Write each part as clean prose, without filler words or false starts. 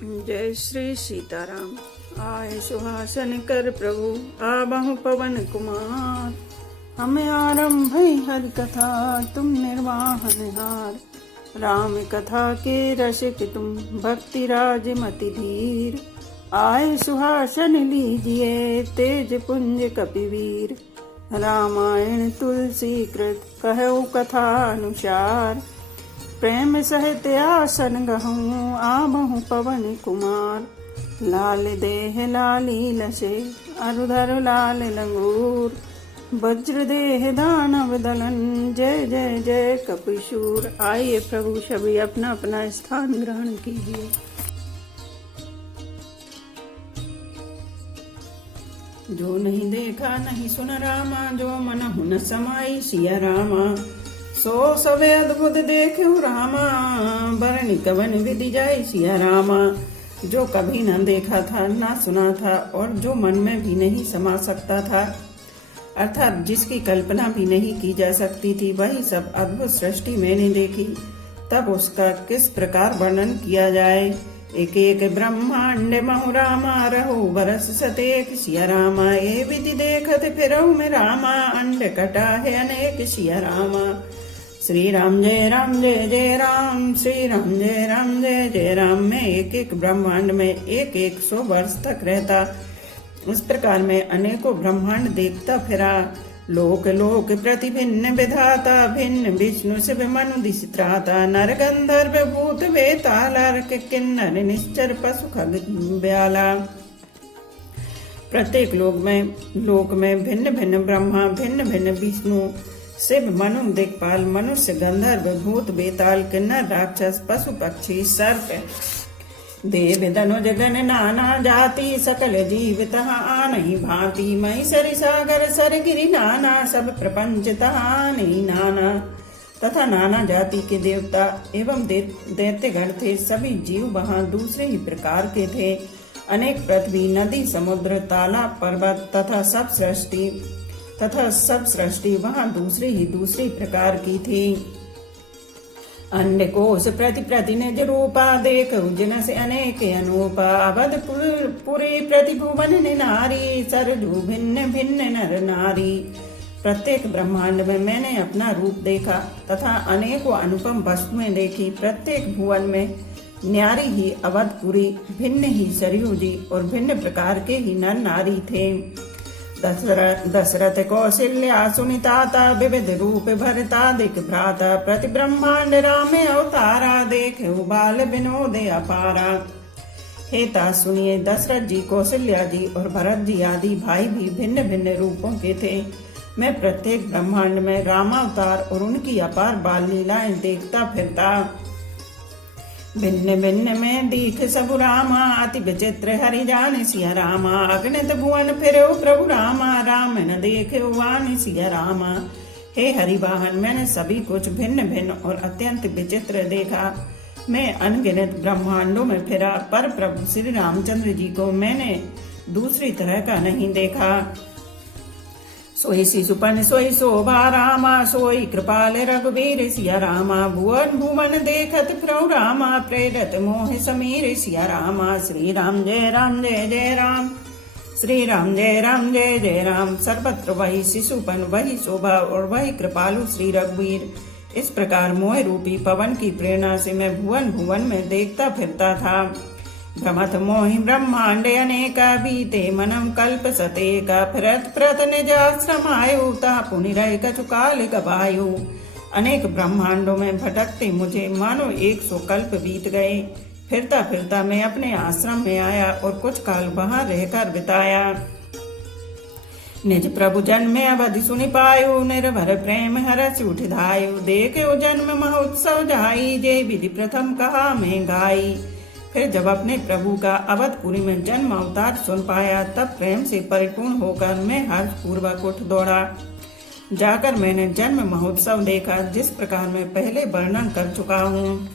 जय श्री सीताराम। आए सुहासन कर प्रभु आबहु पवन कुमार। हमें आरंभ हरि कथा तुम निर्वाहन हार। राम कथा के रसिक तुम भक्ति राज मति धीर। आए सुहासन लीजिए तेज पुंज कपिवीर। रामायण तुलसी कृत कहु कथा अनुसार। प्रेम सहित आसन गहूँ आबहु पवन कुमार। लाल देह लाली लसे अरुधर लाल लंगूर। वज्र देह दानव दलन जय जय जय कपिशूर। आइए प्रभु सभी अपना अपना स्थान ग्रहण कीजिए। जो नहीं देखा नहीं सुन रामा, जो मन हुन समाई सिया रामा। सो सवे अद्भुत देखो रामा, बरनि कवन विधि जाय सिया रामा। जो कभी न देखा था ना सुना था और जो मन में भी नहीं समा सकता था, अर्थात जिसकी कल्पना भी नहीं की जा सकती थी, वही सब अद्भुत सृष्टि मैंने देखी। तब उसका किस प्रकार वर्णन किया जाए। एक एक ब्रह्मांड महु रामा, रहो बरस सतेक सिया रामा। ए विधि देखत फिरऊ में रामा, अंड कटा है अनेक सिया रामा। श्री राम जय जय राम, श्री राम जय जय राम। में एक एक ब्रह्मांड में एक एक 100 वर्ष तक रहता। इस प्रकार में अनेकों ब्रह्मांड देखता फिरा। लोक लोक प्रति भिन्न विधाता, भिन्न विष्णु शिव मनु दिश त्राता। नर गंधर्व भूत वेताल, किन्नर निश्चर पशु खग ब्याला। प्रत्येक लोक में भिन्न भिन्न ब्रह्मा, भिन्न भिन्न विष्णु शिव मनु दिक्पाल, मनुष्य गंधर्व भूत बेताल, किन्नर राक्षस पशु पक्षी सर्प देव धनुज गण नाना जाति। सकल जीव तहाँ आनहि भांति, महिषरि सागर सर गिरि नाना। सब प्रपंच तहाँ नहीं नाना। तथा नाना जाति के देवता एवं दैत्यगण थे। सभी जीव वहाँ दूसरे ही प्रकार के थे। अनेक पृथ्वी नदी समुद्र तालाब पर्वत तथा सब सृष्टि वहाँ दूसरी प्रकार की थी। अंड कोश प्रति निज रूपा, देख जिन से अनेक अनूपा। अवधपुरी प्रतिभुवन नारी, सरजू भिन्न भिन्न नर नारी। प्रत्येक ब्रह्मांड में मैंने अपना रूप देखा तथा अनेकों अनुपम वस्तुएं देखी। प्रत्येक भुवन में न्यारी ही अवधपुरी, भिन्न ही सरयू जी और भिन्न प्रकार के ही नर नारी थे। दशरथ कौशल्या सुनिताता, विविध रूप भरता दिक भ्राता। प्रति ब्रह्मांड राम अवतारा, देखे बाल विनोद अपारा। हे ता सुनिए, दशरथ जी, कौशल्या जी और भरत जी आदि भाई भी भिन्न भिन्न रूपों के थे। मैं प्रत्येक ब्रह्मांड में रामावतार और उनकी अपार बाल लीलाएं देखता फिरता। भिन्न भिन्न में दीख सब रामा, अति विचित्र हरि जान सिया रामा। अगणित भुवन फिरो प्रभु रामा, राम न देखे वान सिया रामा। हे हरिवाहन, मैंने सभी कुछ भिन्न भिन्न और अत्यंत विचित्र देखा। मैं अनगिनत ब्रह्मांडों में फिरा, पर प्रभु श्री रामचंद्र जी को मैंने दूसरी तरह का नहीं देखा। सोई शिशुपन सोई शोभा रामा, सोई कृपाल रघुवीर सिया रामा। भुवन भुवन देखत प्रभु रामा, प्रेरत मोह समीर सिया रामा। श्री राम जय जय राम, श्री राम जय जय राम। सर्वत्र वही शिशुपन, वही शोभा और वही कृपालु श्री रघुवीर। इस प्रकार मोह रूपी पवन की प्रेरणा से मैं भुवन भुवन में देखता फिरता था। भ्रमत मोहि ब्रह्मांड अनेका, बीते मनम कल्प सतेका। फिरत प्रत निज आश्रम आयु, ता पुनि रह कछु काल गवायु। अनेक ब्रह्मांडों में भटकते मुझे मानो 100 कल्प बीत गए। फिरता फिरता मैं अपने आश्रम में आया और कुछ काल वहां रहकर बिताया। निज प्रभु जन्म अवधि सुनि पायु, निर्भर प्रेम हरस उठ धायु। देखे जन्म महोत्सव जाई, जे विधि प्रथम कहा मैं गाई। फिर जब अपने प्रभु का अवधपुरी में जन्म अवतार सुन पाया, तब प्रेम से परिपूर्ण होकर मैं हर्ष पूर्वक उठ दौड़ा। जाकर मैंने जन्म महोत्सव देखा, जिस प्रकार मैं पहले वर्णन कर चुका हूँ।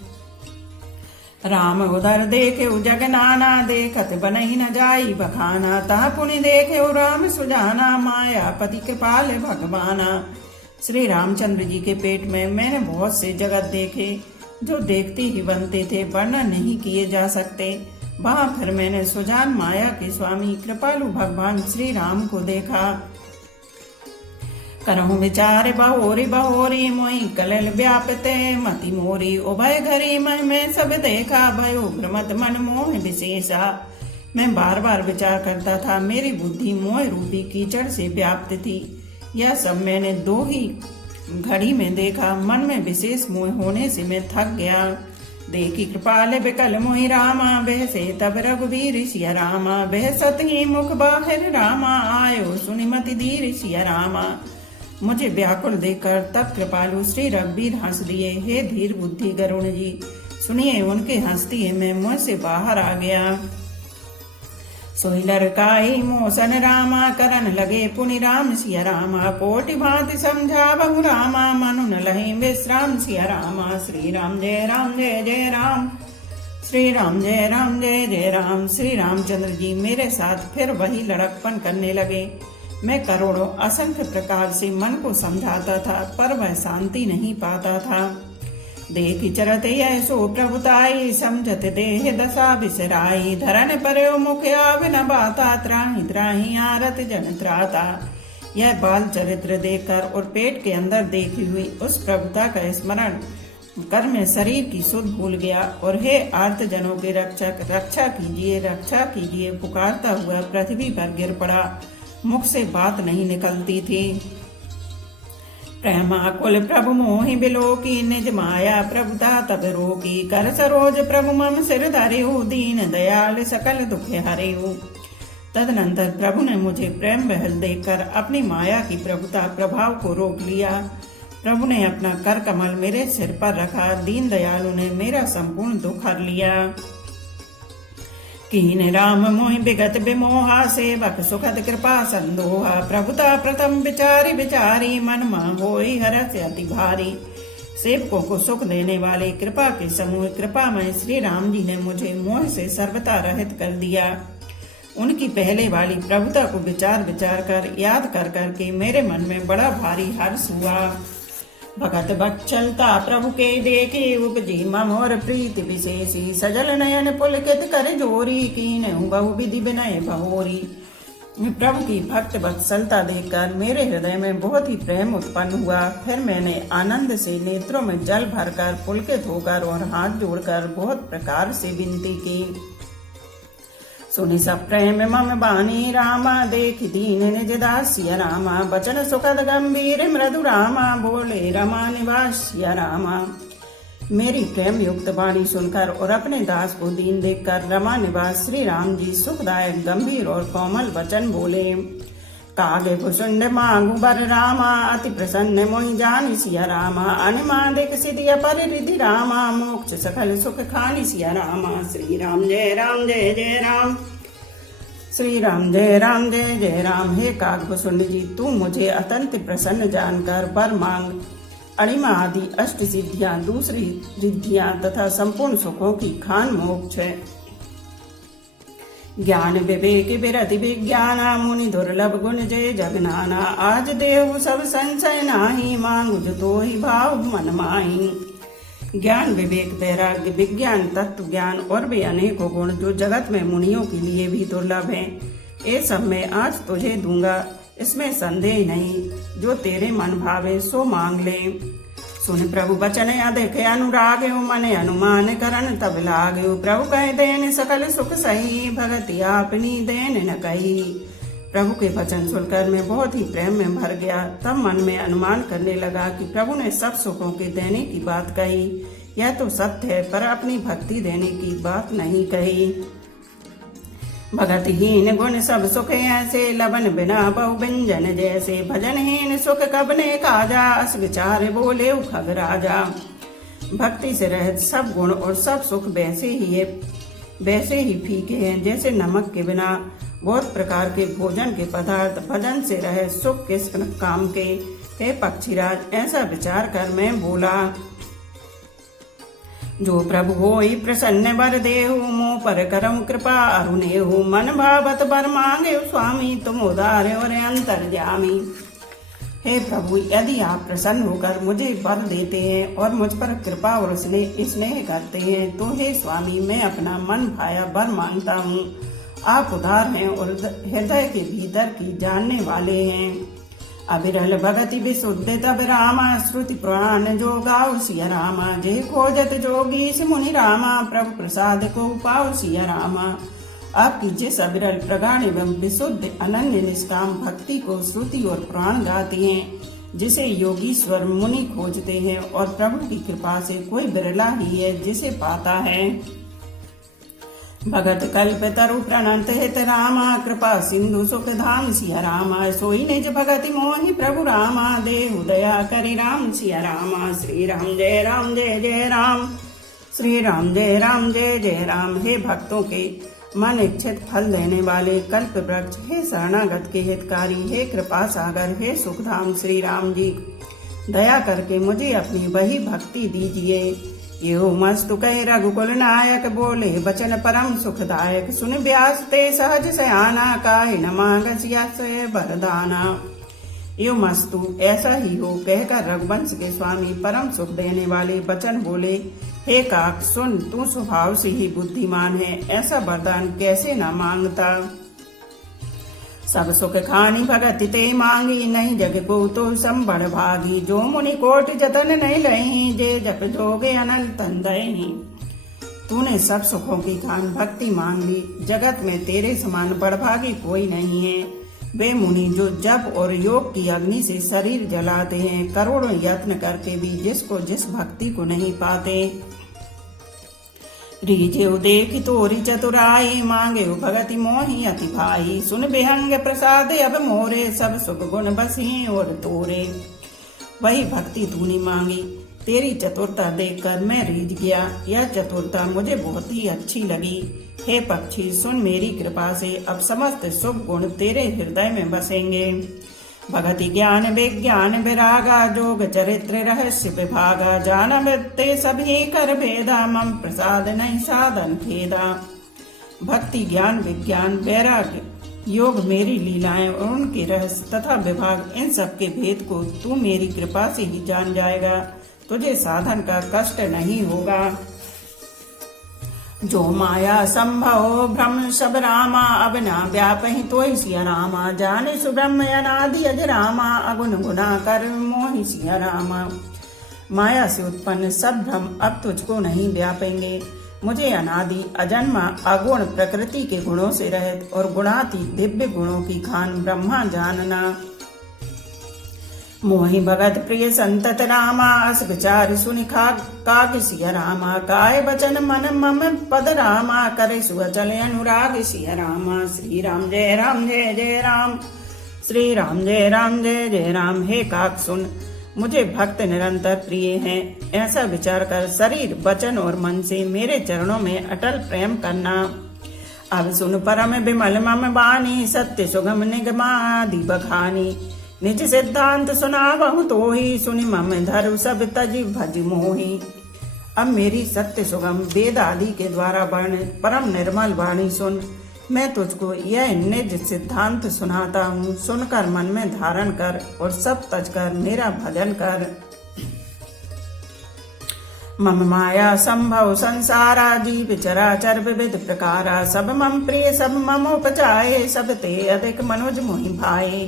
राम उदर देखे जग नाना, देखत बनहि न जाई बखाना। तह पुनि देखे राम सुजाना, माया पति कृपाल भगवाना। श्री रामचंद्र जी के पेट में मैंने बहुत से जगत देखे, जो देखते ही बनते थे, वर्णन नहीं किए जा सकते। वहां फिर मैंने सुजान माया के स्वामी कृपालु भगवान श्री राम को देखा। करहु विचार बहोरी मोहि कलल व्यापते मति मोरी उभय घरी मन में सब देखा भयो भ्रमत मन मोह विशेषा। मैं बार बार विचार करता था, मेरी बुद्धि मोह रूपी कीचड़ से व्याप्त थी। यह सब मैंने 2 ही घड़ी में देखा। मन में विशेष मोह होने से मैं थक गया। देखी कृपाल बिकल मोहि रामा बहसे तब रघुवीर सिया रामा। बहसत ही मुख बाहर रामा आयो सुनि मति धीर सिया रामा। मुझे व्याकुल देखकर तब कृपालु श्री रघुवीर हंस दिए। हे धीर बुद्धि गरुण जी, सुनिए उनके हंसती मैं मुंह से बाहर आ गया। सोई लड़काई मोसन रामा करन लगे पुनि राम सिया रामा। कोटि भांति समझा बहु रामा मनु न लहि विश्राम सिया रामा। श्री राम जय जय राम, श्री राम जय जय राम। श्री रामचंद्र जी मेरे साथ फिर वही लड़कपन करने लगे। मैं करोड़ों असंख्य प्रकार से मन को समझाता था, पर वह शांति नहीं पाता था। देखि चरत ऐसो प्रभुताई समझत देह दशा बिसराई। धरन पर्यो मुख आव न बाता त्राहि त्राहि आरत जन त्राता। यह बाल चरित्र देखकर और पेट के अंदर देखी हुई उस प्रभुता का स्मरण कर मैं शरीर की सुध भूल गया और हे आर्त जनों के रक्षक रक्षा कीजिए पुकारता हुआ पृथ्वी पर गिर पड़ा। मुख से बात नहीं निकलती थी। प्रेमाकुल प्रभु मोहि बिलोकी निज माया प्रभुता तब रोकी। कर सरोज प्रभु मम सिर धरिउ दीन दयाल सकल दुख हरिउ। तदनंतर प्रभु ने मुझे प्रेम बहल देखकर अपनी माया की प्रभुता प्रभाव को रोक लिया। प्रभु ने अपना कर कमल मेरे सिर पर रखा। दीन दयालु ने मेरा संपूर्ण दुख हर लिया। कीन राम मोहि विगत विमोहा सेवक सुखद कृपा संदोहा। प्रभुता प्रथम विचारी मन मा होई हरस अति भारी। सेवकों को सुख देने वाले कृपा के समूह कृपामय श्री राम जी ने मुझे मोह से सर्वथा रहित कर दिया। उनकी पहले वाली प्रभुता को विचार कर याद कर के मेरे मन में बड़ा भारी हर्ष हुआ। भगत बच्चलता प्रभु के देखे उपजी मम और प्रीति विशेषी। सजल नयन पुलकित कर जोरी कीन बहु विधि विनय बहोरी। प्रभु की भक्त वत्सलता देखकर मेरे हृदय में बहुत ही प्रेम उत्पन्न हुआ। फिर मैंने आनंद से नेत्रों में जल भरकर पुलकित होकर और हाथ जोड़कर बहुत प्रकार से विनती की। सुनि सब प्रेम मम बानी रामा देख दीन निज दासिया रामा। बचन सुखद गंभीर मृदु रामा बोले रमा निवासिया रामा। मेरी प्रेम युक्त वाणी सुनकर और अपने दास को दीन देखकर रमा निवास श्री राम जी सुखदायक गंभीर और कोमल वचन बोले। कागे भुसुंड मांगु बर रामा अति प्रसन्न मोहि जानि सिया रामा। अनिमादिक सिद्धि अपर रिधि रामा मोक्ष सकल सुख खानि सिया रामा। श्री राम जय जय राम, श्री राम जय जय राम। हे काग भुसुंड जी, तू मुझे अत्यंत प्रसन्न जानकर वर मांग। अणिमा आदि अष्ट सिद्धियां, दूसरी रिद्धियां तथा संपूर्ण सुखों की खान मोक्ष है। ज्ञान विवेक विरति विज्ञाना मुनि दुर्लभ गुण जय जगनाना। आज देव सब संशय नाही मांगु जो तो ही भाव मन माही। ज्ञान विवेक वैराग्य विज्ञान तत्व ज्ञान और भी अनेकों गुण जो जगत में मुनियों के लिए भी दुर्लभ हैं, ये सब मैं आज तुझे दूंगा, इसमें संदेह नहीं। जो तेरे मन भावे सो मांग ले। सुन प्रभु बचन अधिक अनुराग मन अनुमान करन तब लाग। प्रभु कह देन सकल सुख सही भगति आपनी देन न कही। प्रभु के वचन सुनकर मैं बहुत ही प्रेम में भर गया। तब मन में अनुमान करने लगा कि प्रभु ने सब सुखों के देने की बात कही। यह तो सत्य है, पर अपनी भक्ति देने की बात नहीं कही। भगतहीन गुण सब सुख ऐसे लबन बिना बहु व्यंजन जैसे। भजनहीन सुख कबने काजा अस विचार बोले खग राजा। भक्ति से रहित सब गुण और सब सुख वैसे ही फीके हैं जैसे नमक के बिना बहुत प्रकार के भोजन के पदार्थ। भजन से रहे सुख किस काम के। हे पक्षीराज, ऐसा विचार कर मैं बोला। जो प्रभु होई प्रसन्न बर देहु मोह पर करम कृपा अरुणेहु। मन भावत बर मांगे स्वामी तुम उदार और अंतर्यामी। हे प्रभु, यदि आप प्रसन्न होकर मुझे वर देते हैं और मुझ पर कृपा और स्नेह करते हैं तो हे स्वामी, मैं अपना मन भाया वर मांगता हूँ। आप उदार हैं और हृदय के भीतर की जानने वाले हैं। अविरल भगति विशुद्ध तब रामा, श्रुति पुराण जो गाओ सिया रामा। जे खोजत जोगीश मुनि रामा, प्रभु प्रसाद को पाओ सिया रामा। आपकी जिस अविरल प्रगाढ़ एवं विशुद्ध अनन्य निष्काम भक्ति को श्रुति और पुराण गाते हैं, जिसे योगीश्वर मुनि खोजते हैं और प्रभु की कृपा से कोई बिरला ही है जिसे पाता है। भगत कल्प तरु प्रणत हित रामा, कृपा सिंधु सुख धाम सिया रामा। सोई निज भगति मोहि प्रभु रामा, देहु दया करि राम सिया रामा। श्री राम जय राम जय जय राम, श्री राम जय राम जय जय राम। हे भक्तों के मन इच्छित फल देने वाले कल्प वृक्ष, हे शरणागत के हितकारी, हे कृपा सागर, हे सुखधाम श्री राम जी, दया करके मुझे अपनी वही भक्ति दीजिए। यो मस्तु कह रघुकुल नायक, बोले बचन परम सुखदायक। सुन व्यास ते सहज सयाना, काहे न मांगस यस वरदाना। यो मस्तु ऐसा ही हो कहकर रघुवंश के स्वामी परम सुख देने वाले बचन बोले, हे काक सुन, तू स्वभाव से ही बुद्धिमान है, ऐसा वरदान कैसे न मांगता। सब सुख खानी भगति ते मांगी, नहीं जग को तो संबड़ भागी। जो मुनि कोट जतन नहीं लही, जे जप जोगे अनल तन दही। तूने सब सुखों की खान भक्ति मांग ली, जगत में तेरे समान बड़भागी कोई नहीं है। वे मुनि जो जप और योग की अग्नि से शरीर जलाते हैं, करोड़ों यत्न करके भी जिसको जिस भक्ति को नहीं पाते। रीझेउ देखि तोरी चतुराई, मांगे भगति मोहि अति भाई। सुन विहंग प्रसाद अब मोरे, सब शुभ गुण बसी और तोरे। वही भक्ति तूने मांगी, तेरी चतुरता देखकर मैं रीझ गया। यह चतुरता मुझे बहुत ही अच्छी लगी। हे पक्षी, सुन मेरी कृपा से अब समस्त शुभ गुण तेरे हृदय में बसेंगे। भगति ज्ञान विज्ञान विरागा, जोग चरित्र रहस्य विभागा। जानब ते सभी कर भेदा, मम प्रसाद नहीं साधन भेदा। भक्ति ज्ञान विज्ञान वैराग्य योग मेरी लीलाएं और उनके रहस्य तथा विभाग, इन सब के भेद को तू मेरी कृपा से ही जान जाएगा। तुझे साधन का कष्ट नहीं होगा। जो माया संभव भ्रम सब रामा, अब ना व्यापहि तोहि सिया रामा। जाने सुब्रह्म अनादि अज रामा, अगुण गुना कर मोहि सिया रामा। माया से उत्पन्न सब भ्रम अब तुझको नहीं व्यापेंगे। मुझे अनादि अजन्मा अगुण प्रकृति के गुणों से रहित और गुणातीत दिव्य गुणों की खान ब्रह्मा जानना। मोहि भगत प्रिय संतत रामा, अस विचार सुनि काग सिया रामा। काय बचन मन मम पद रामा, करे सुअचल अनुराग सिया रामा। श्री राम जय राम जय जय राम, श्री राम जय राम जय जय राम। हे काक सुन, मुझे भक्त निरंतर प्रिय हैं। ऐसा विचार कर शरीर वचन और मन से मेरे चरणों में अटल प्रेम करना। अब सुन परम विमल मम वाणी, सत्य सुगम निगमादि बखानी। निज सिद्धांत सुनावहु तोहि, सुनि मम धरु सब तज भज मोहि। अब मेरी सत्य सुगम वेद आदि के द्वारा वर्णित परम निर्मल वाणी सुन। मैं तुझको यह निज सिद्धांत सुनाता हूँ, सुनकर मन में धारण कर और सब तज कर मेरा भजन कर। मम माया संभव संसारा, जीव चराचर विविध प्रकारा। सब मम प्रिय सब मम उपजाए, सब ते अधिक मनुज मोहि भाए।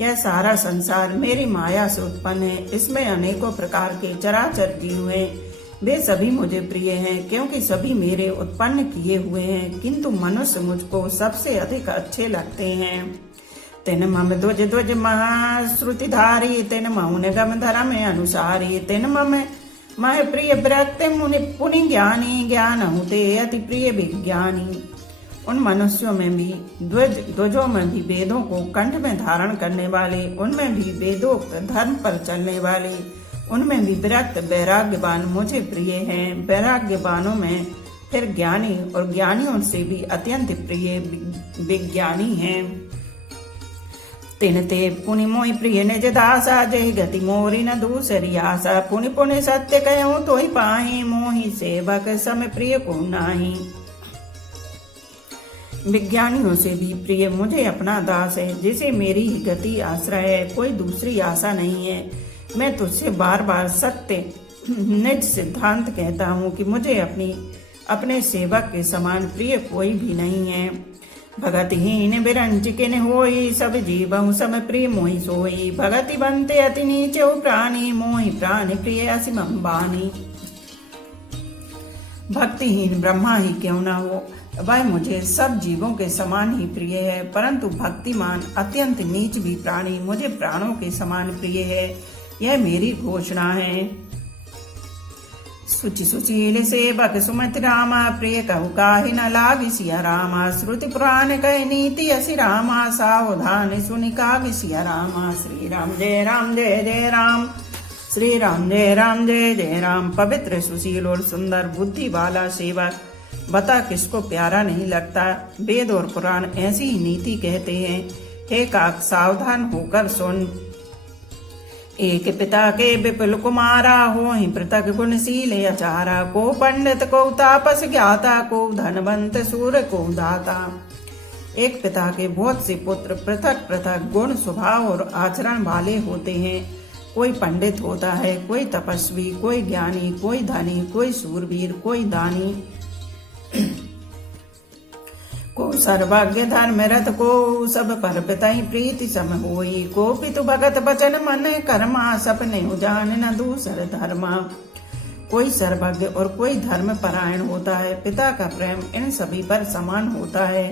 यह सारा संसार मेरी माया से उत्पन्न है। इसमें अनेकों प्रकार के चराचर जीव हैं। वे सभी मुझे प्रिय हैं, क्योंकि सभी मेरे उत्पन्न किए हुए हैं। किंतु मनुष्य मुझको सबसे अधिक अच्छे लगते हैं। तिन मम द्वज द्वज महाश्रुतिधारी, तिन मौन गम धर्म अनुसारी। तिन मम मह प्रिय विरक्त मुनि पुनि ज्ञानी, ज्ञान हुते अति प्रिय विज्ञानी। उन मनुष्यों में भी ध्वजों में भी वेदों को कंठ में धारण करने वाले, उनमें भी वेदोक्त धर्म पर चलने वाले, उनमें भी विरक्त वैराग्यवान मुझे प्रिय हैं। वैराग्यवानों में फिर ज्ञानी और ज्ञानियों से भी अत्यंत प्रिय विज्ञानी हैं। तिन ते पुनि मोहि प्रिय निज दासा, जय गति मोरी न दूसरी आशा। पुनि पुनि सत्य कहूँ तोहि पाहि, मोहि सेवक सम प्रिय को नाही। विज्ञानियों से भी प्रिय मुझे अपना दास है, जिसे मेरी ही गति आश्रय है, कोई दूसरी आशा नहीं है। मैं तुझसे बार बार सत्य निज सिद्धांत कहता हूँ कि मुझे अपने सेवक के समान प्रिय कोई भी नहीं है। भगतिहीन बिरंच किन होई, सब जीवहु सम प्रिय मोहि सोई। भगति बनते अति नीचे प्राणी, मोहि प्राण प्रिय असीम बानी। भक्तिहीन ब्रह्मा ही क्यों न हो, वह मुझे सब जीवों के समान ही प्रिय है, परंतु भक्तिमान अत्यंत नीच भी प्राणी मुझे प्राणों के समान प्रिय है। यह मेरी घोषणा है। सुचि सुशील सेवक सुमति रामा, प्रिय कहु काहि न लागी सिया रामा। श्रुति पुराण कह नीति असि रामा, सावधान सुनि कागी सिया रामा। श्री राम जय राम जय जय राम, श्री राम जय राम जय जय राम। पवित्र सुशील और सुंदर बुद्धि वाला सेवक, बता किसको प्यारा नहीं लगता। वेद और पुराण ऐसी ही नीति कहते हैं। हे काक, सावधान होकर सुन। एक पिता के विपुल कुमारा, होहि पृथक गुणशील अचारा। को पंडित को तापस ज्ञाता, को धनवंत सूर को दाता। एक पिता के बहुत से पुत्र पृथक पृथक गुण स्वभाव और आचरण वाले होते हैं। कोई पंडित होता है, कोई तपस्वी, कोई ज्ञानी, कोई धनी, कोई सूरवीर, कोई दानी। को सर्वज्ञ धर्म रथ, को सब पर पितहि प्रीति सम होई। को पितु भगत बचन मन कर्मा, सपने जान न दूसर धर्मा। कोई सर्वज्ञ और कोई धर्म परायण होता है। पिता का प्रेम इन सभी पर समान होता है,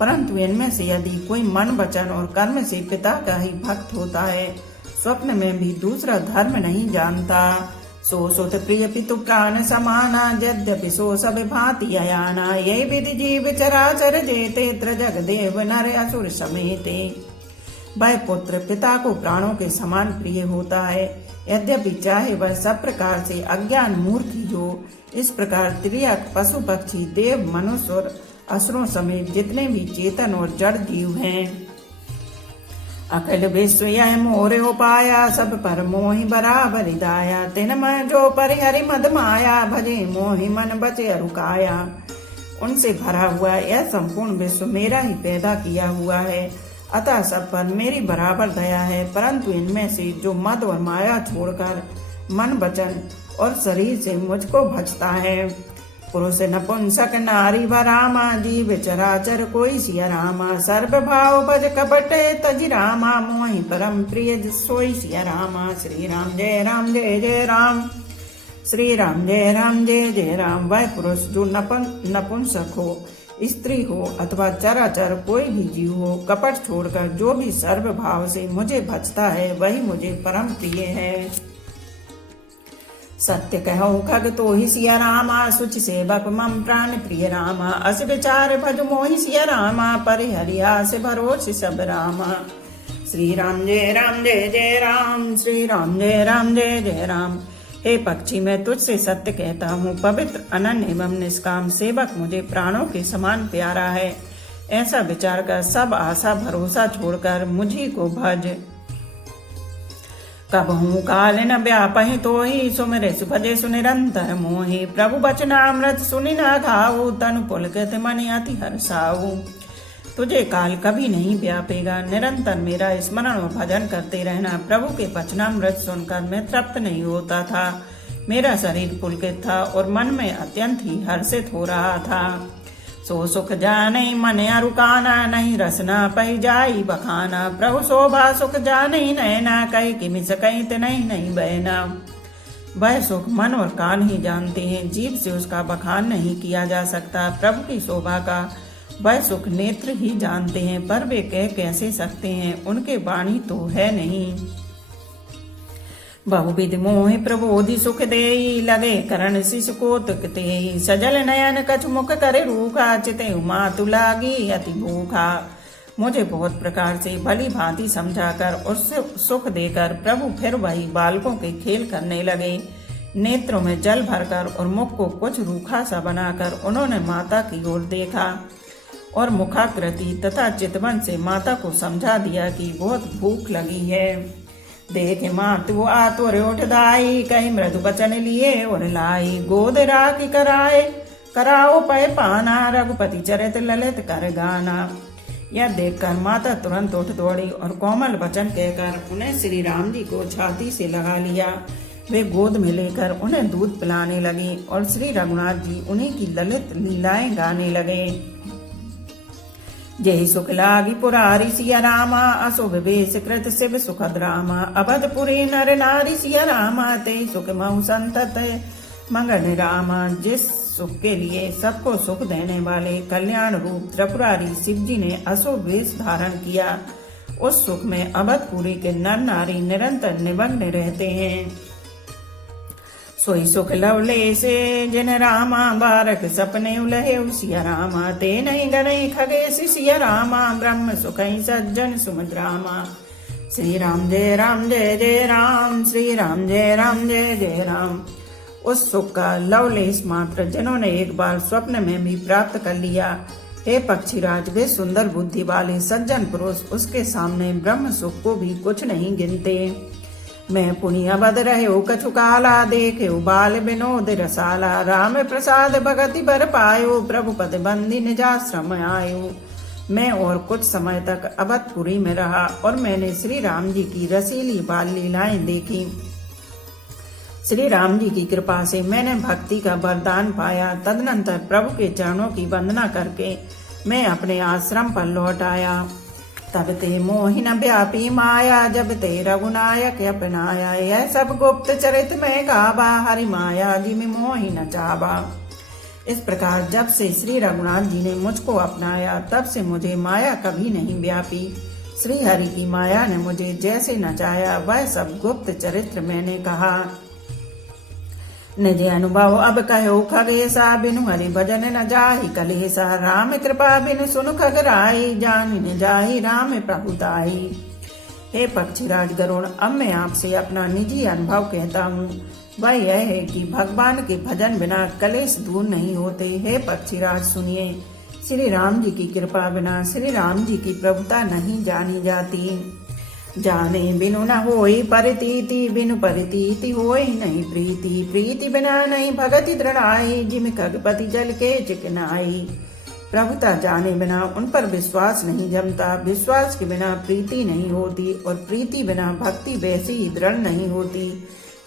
परंतु इनमें से यदि कोई मन वचन और कर्म से पिता का ही भक्त होता है, स्वप्न में भी दूसरा धर्म नहीं जानता। सो सुत प्रिय पितु प्राण समाना, यद्यपि सो सब भांति अयाना। ये विधि जीव चराचर जेते, त्रिजग देव नर असुर समेते। वह पुत्र पिता को प्राणों के समान प्रिय होता है, यद्यपि चाहे वह सब प्रकार से अज्ञान मूर्ख ही हो। इस प्रकार त्रियक पशु पक्षी देव मनुष्य और असुरों समेत जितने भी चेतन और जड़ जीव हैं, अखिल विश्व यह मोर उपाया। सब पर मोहि बराबर दाया, तिन मैं जो परिहरि मद माया। भजे मोहि मन बचे रुकाया। उनसे भरा हुआ यह संपूर्ण विश्व मेरा ही पैदा किया हुआ है, अतः सब पर मेरी बराबर दया है। परंतु इनमें से जो मद और माया छोड़कर मन वचन और शरीर से मुझको भजता है, पुरुष नपुंसक नारी वरामा। जीव चराचर कोई सिया रामा, सर्व भाव भज कपट तज रामा। मोहि परम प्रिय सोई सिया रामा। श्री राम जय राम जय जय राम, श्री राम जय राम जय जय राम। वह पुरुष जो नपुंसक हो, स्त्री हो अथवा चराचर कोई भी जीव हो, कपट छोड़कर जो भी सर्व भाव से मुझे भजता है, वही मुझे परम प्रिय है। सत्य कहूँ खग तो ही सिया रामा, सुच सेवक मम प्राण प्रिय रामा। अस विचार भज मोहि सिया रामा, परिहरिया से भरोसे सब रामा। श्री राम जय राम जय जय राम, श्री राम जय राम जय जय राम। हे पक्षी, मैं तुझसे सत्य कहता हूँ, पवित्र अनन्य एवं निष्काम सेवक मुझे प्राणों के समान प्यारा है। ऐसा विचार कर सब आशा भरोसा छोड़कर मुझी को भज। कबहू काल न व्यापहि तोहि, सुमिरे सुभजे सुनिरंतर मोहि। प्रभु बचनामृत सुनि न खाऊ, तनु पुलकित मन अति हर्षाऊ। तुझे काल कभी नहीं व्यापेगा, निरंतर मेरा स्मरण और भजन करते रहना। प्रभु के वचनामृत सुनकर मैं तृप्त नहीं होता था, मेरा शरीर पुलकित था और मन में अत्यंत ही हर्षित हो रहा था। सो सुख जाने मन अरुकाना, नहीं रसना पै जाई बखाना। प्रभु शोभा सुख जाने नैना, कई किमिस कहीं नहीं बहना। वह सुख मन और कान ही जानते हैं, जीव से उसका बखान नहीं किया जा सकता। प्रभु की शोभा का वह सुख नेत्र ही जानते हैं, पर वे कह कैसे सकते हैं, उनके वाणी तो है नहीं। बहुविध मोहि प्रबोधि सुख देई, लगे करण शिश कोतक तेई। सजल नयन कछु मुख करे रूखा, चिते मातु लागी अति भूखा। मुझे बहुत प्रकार से भली भांति समझाकर और सुख देकर प्रभु फिर वही बालकों के खेल करने लगे। नेत्रों में जल भरकर और मुख को कुछ रूखा सा बनाकर उन्होंने माता की ओर देखा और मुखाकृति तथा चितवन से माता को समझा दिया कि बहुत भूख लगी है। देख मातु आतुर उठ दाई, कहीं मृदु बचन लिए और लाई। गोद राखी कराए कराओ पय पाना, रघुपति चरित ललित कर गाना। यह देखकर माता तुरंत उठ दौड़ी और कोमल वचन कहकर उन्हें श्री राम जी को छाती से लगा लिया। वे गोद में लेकर उन्हें दूध पिलाने लगी और श्री रघुनाथ जी उन्हीं की ललित लीलाएं गाने लगे। जय सुख लागी पुरारी सिया रामा, असो विवेश कृत शिव सुखद रामा। अवधपुरी नर नारी सिया रामा, ते सुख महु संतत मंगल रामा। जिस सुख के लिए सबको सुख देने वाले कल्याण रूप त्रिपुरारी शिव जी ने असो वेश धारण किया, उस सुख में अवधपुरी के नर नारी निरंतर निमग्न रहते हैं। सोई सुख लवले से जिन रामा, बारक सपने उलहे सिया रामा। ते नहीं गणे खगे सिया रामा, ब्रह्म सुख सज्जन सुमद रामा। श्री राम जय जय राम, श्री राम जय जय राम। उस सुख का लवलेश मात्र जिन्होंने एक बार स्वप्न में भी प्राप्त कर लिया। हे पक्षीराज, वे सुंदर बुद्धि वाले सज्जन पुरुष उसके सामने ब्रह्म सुख को भी कुछ नहीं गिनते। मैं पुनिया बद रहे कछु काला, देखे बाल विनोद रसाला। राम प्रसाद भगति बर पायो, प्रभु पद बंदी निजाश्रम आयो। मैं और कुछ समय तक अवधपुरी में रहा और मैंने श्री राम जी की रसीली बाल लीलाएं देखी। श्री राम जी की कृपा से मैंने भक्ति का वरदान पाया। तदनंतर प्रभु के चरणों की वंदना करके मैं अपने आश्रम पर लौट आया। तब ते मोहिन व्यापी माया, जब ते रघुनायक अपनाया। यह सब गुप्त चरित में गावा, हरि माया जी में मोहि न चावा। इस प्रकार जब से श्री रघुनाथ जी ने मुझको अपनाया, तब से मुझे माया कभी नहीं व्यापी। श्री हरि की माया ने मुझे जैसे नचाया, वह सब गुप्त चरित्र मैंने कहा। निज अनुभव अब कहो खगेसा, बिनु हरि भजन न जाहि कलेसा। राम कृपा बिनु सुनु खगराई, जान न जाहि राम प्रभुताई। हे पक्षीराज गरुण, अब मैं आपसे अपना निजी अनुभव कहता हूँ। वह यह है कि भगवान के भजन बिना कलेश दूर नहीं होते। हे पक्षीराज सुनिए, श्री राम जी की कृपा बिना श्री राम जी की प्रभुता नहीं जानी जाती। जाने बिनु न होई परितीति, बिनु परितीति होई नहीं प्रीति। प्रीति बिना नहीं भगति दृढ़ाई, जिम खगपति जल के चिकनाई। प्रभुता जाने बिना उन पर विश्वास नहीं जमता, विश्वास के बिना प्रीति नहीं होती और प्रीति बिना भक्ति वैसी ही दृढ़ नहीं होती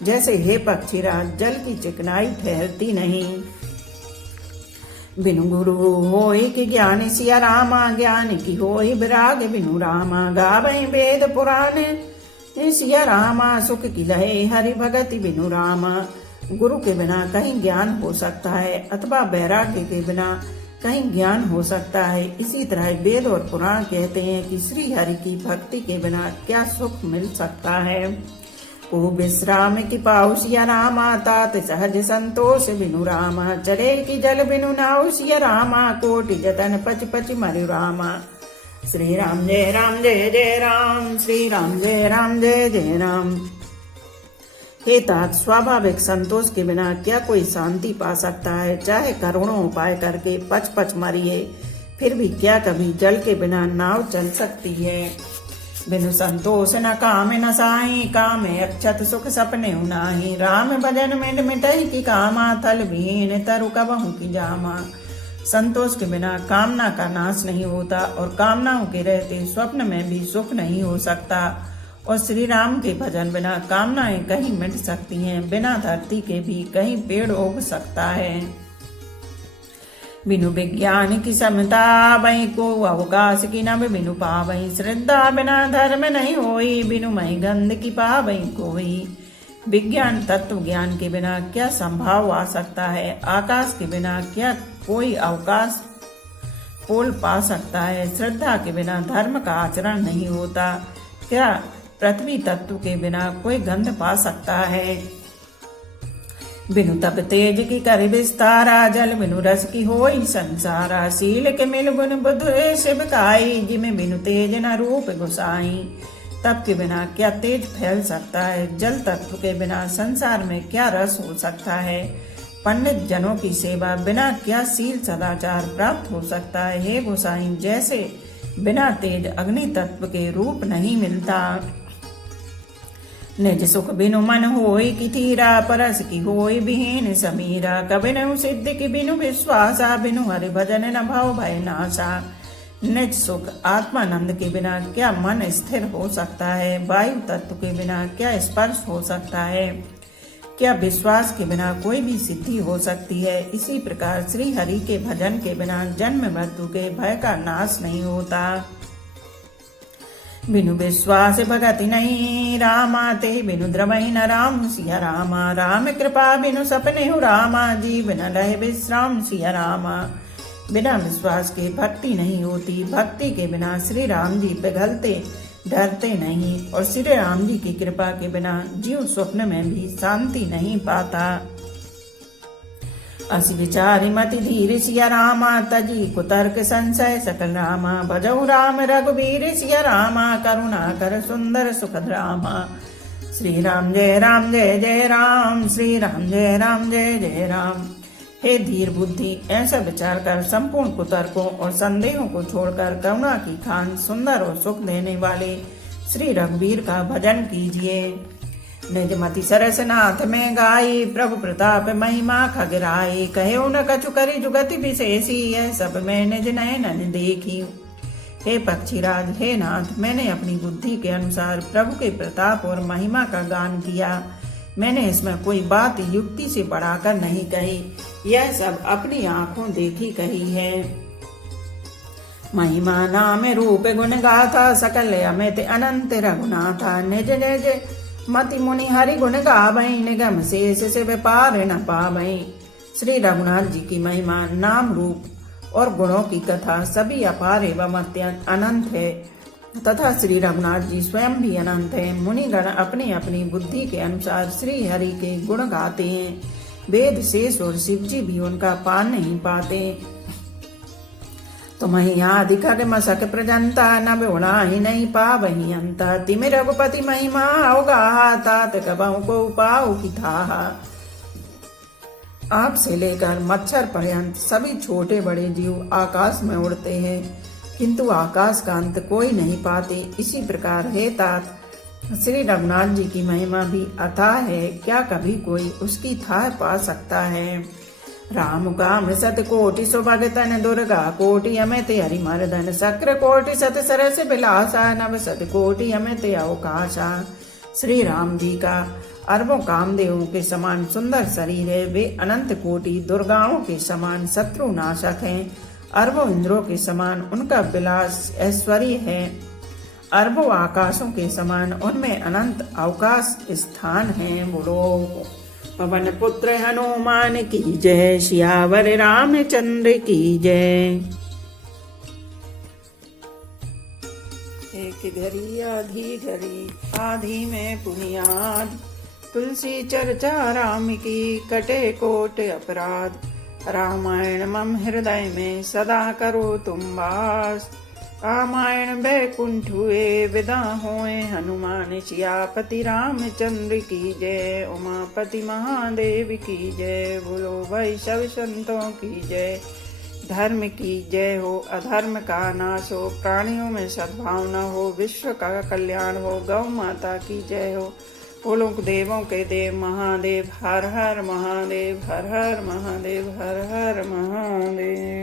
जैसे हे पक्षीराज जल की चिकनाई ठहरती नहीं। बिनु गुरु होय कि ज्ञान सिया रामा, ज्ञान की होय विराग बिनु रामा। गावै वेद पुराण सिया रामा, सुख की लहे हरि भगति बिनु रामा। गुरु के बिना कहीं ज्ञान हो सकता है अथवा वैराग्य के बिना कहीं ज्ञान हो सकता है। इसी तरह वेद और पुराण कहते हैं कि श्री हरि की भक्ति के बिना क्या सुख मिल सकता है। को विश्राम की पाऊ सिया रामा, तात सहज संतोष बिनु रामा। चढ़े की जल बिनु नाऊ सिया रामा, कोटि जतन पच पच मरु रामा। श्री राम जय जय राम, श्री राम जय जय राम। हे तात, स्वाभाविक संतोष के बिना क्या कोई शांति पा सकता है। चाहे करोड़ों उपाय करके पच पच मरिए, फिर भी क्या कभी जल के बिना नाव चल सकती है। बिनु संतोष न काम न साई, काम अक्षत सुख सपने उनाही। राम भजन मिट मिटहि की कामा, थल विहीन तरु कबहु की जामा। संतोष के बिना कामना का नाश नहीं होता और कामनाओं के रहते स्वप्न में भी सुख नहीं हो सकता। और श्री राम के भजन बिना कामनाएं कहीं मिट सकती हैं, बिना धरती के भी कहीं पेड़ उग सकता है। बिनु विज्ञान की समता, वही को अवकाश की नभ बिनु पावई। श्रद्धा बिना धर्म नहीं होई, बिनु मई गंध की पावई कोई। विज्ञान तत्व ज्ञान के बिना क्या संभाव आ सकता है। आकाश के बिना क्या कोई अवकाश पोल पा सकता है। श्रद्धा के बिना धर्म का आचरण नहीं होता। क्या पृथ्वी तत्व के बिना कोई गंध पा सकता है। बिनु तप तेज की कर विस्तारा, जल बिनु रस की होई संसारा। शील के मिल गुण बुध शिवकाई, जिमे बिनु तेज न रूप गुसाई। तप के बिना क्या तेज फैल सकता है। जल तत्व के बिना संसार में क्या रस हो सकता है। पंडित जनों की सेवा बिना क्या शील सदाचार प्राप्त हो सकता है। हे गोसाई, जैसे बिना तेज अग्नि तत्व के रूप नहीं मिलता, निज सुख बिनु मन होई किथीरा, परस की होई बिहीन समीरा। कबिनु सिद्धि की बिनु विश्वासा, बिनु हरि भजन न भव भय नासा। निज सुख आत्मानंद के बिना क्या मन स्थिर हो सकता है, वायु तत्व के बिना क्या स्पर्श हो सकता है, क्या विश्वास के बिना कोई भी सिद्धि हो सकती है। इसी प्रकार श्री हरि के भजन के बिना जन्म मृत्यु के भय का नाश नहीं होता। बिनु विश्वास भगति नहीं रामा, ते बिनु द्रवहि न राम सिया रामा। राम कृपा बिनु सपने हो रामा, जीव न रहे विश्राम सिया रामा। बिना विश्वास के भक्ति नहीं होती, भक्ति के बिना श्री राम जी पिघलते डरते नहीं, और श्री राम जी की कृपा के बिना जीव स्वप्न में भी शांति नहीं पाता। अस विचारि मति धीर सिया रामा, तजी कुतर्क संशय सकल रामा। भजऊ राम रघुवीर सिया रामा, करुणा कर सुंदर सुखद रामा। श्री राम जय जय राम, श्री राम जय जय राम। हे धीर बुद्धि, ऐसा विचार कर संपूर्ण कुतर्कों और संदेहों को छोड़कर करुणा की खान सुंदर और सुख देने वाले श्री रघुवीर का भजन कीजिए। निज मति सरस नाथ में गाई, प्रभु प्रताप महिमा खगराई। कहे न कछु करी जुगति विशेषी, यह सब मैं निज नयन देखी। हे पक्षीराज, हे नाथ, मैंने अपनी बुद्धि के अनुसार प्रभु के प्रताप और महिमा का गान किया। मैंने इसमें कोई बात युक्ति से बढ़ाकर नहीं कही, यह सब अपनी आंखों देखी कही है। महिमा नाम रूप गुण गाथा, सकल अमित अनंत रघुनाथा। निज निज मति मुनि हरि गुण गावई, निगम शेष से व्यापार न पावई। श्री रघुनाथ जी की महिमा, नाम रूप और गुणों की कथा सभी अपार एवं अत्यंत अनंत है, तथा श्री रघुनाथ जी स्वयं भी अनंत है। मुनिगण अपनी अपनी बुद्धि के अनुसार श्री हरि के गुण गाते हैं। वेद शेष और शिव जी भी उनका पान नहीं पाते। तुम्हें यहाँ दिखा के मसक प्रजंता, न बेउणा ही नहीं पावही अंता। तिमि रघुपति महिमा अवगाहा, तात कबहु को पाऊ की थाहा। आप से लेकर मच्छर पर्यंत सभी छोटे बड़े जीव आकाश में उड़ते हैं, किंतु आकाश का अंत कोई नहीं पाते। इसी प्रकार हे तात, श्री रघुनाथ जी की महिमा भी अथाह है, क्या कभी कोई उसकी थाह पा सकता है। राम काम सत कोटि सुभगतन, दुर्गा कोटि अमित हरिमर्दन। शक्र कोटि सत सरस बिलासा, नव सत कोटि अमित अवकाशा। श्री राम जी का अरबों कामदेवों के समान सुंदर शरीर है। वे अनंत कोटि दुर्गाओं के समान शत्रु नाशक हैं। अरबों इंद्रों के समान उनका विलास ऐश्वर्य है। अरबों आकाशों के समान उनमें अनंत अवकाश स्थान है। बोलो पवन पुत्र हनुमान की जय, सियावर रामचंद्र की जय। एक घड़ी आधी घड़ी आधी में पुनियाद, तुलसी चर्चा राम की कटे कोट अपराध। रामायण मम हृदय में सदा करो तुम वास, रामायण बैकुंठ हुए विदा होए हनुमान। सियापति रामचंद्र की जय, उमापति महादेव की जय। बोलो भाई सब संतों की जय। धर्म की जय हो, अधर्म का नाश हो, प्राणियों में सद्भावना हो, विश्व का कल्याण हो। गौ माता की जय हो। बोलो देवों के देव महादेव, हर हर महादेव, हर हर महादेव, हर हर महादेव।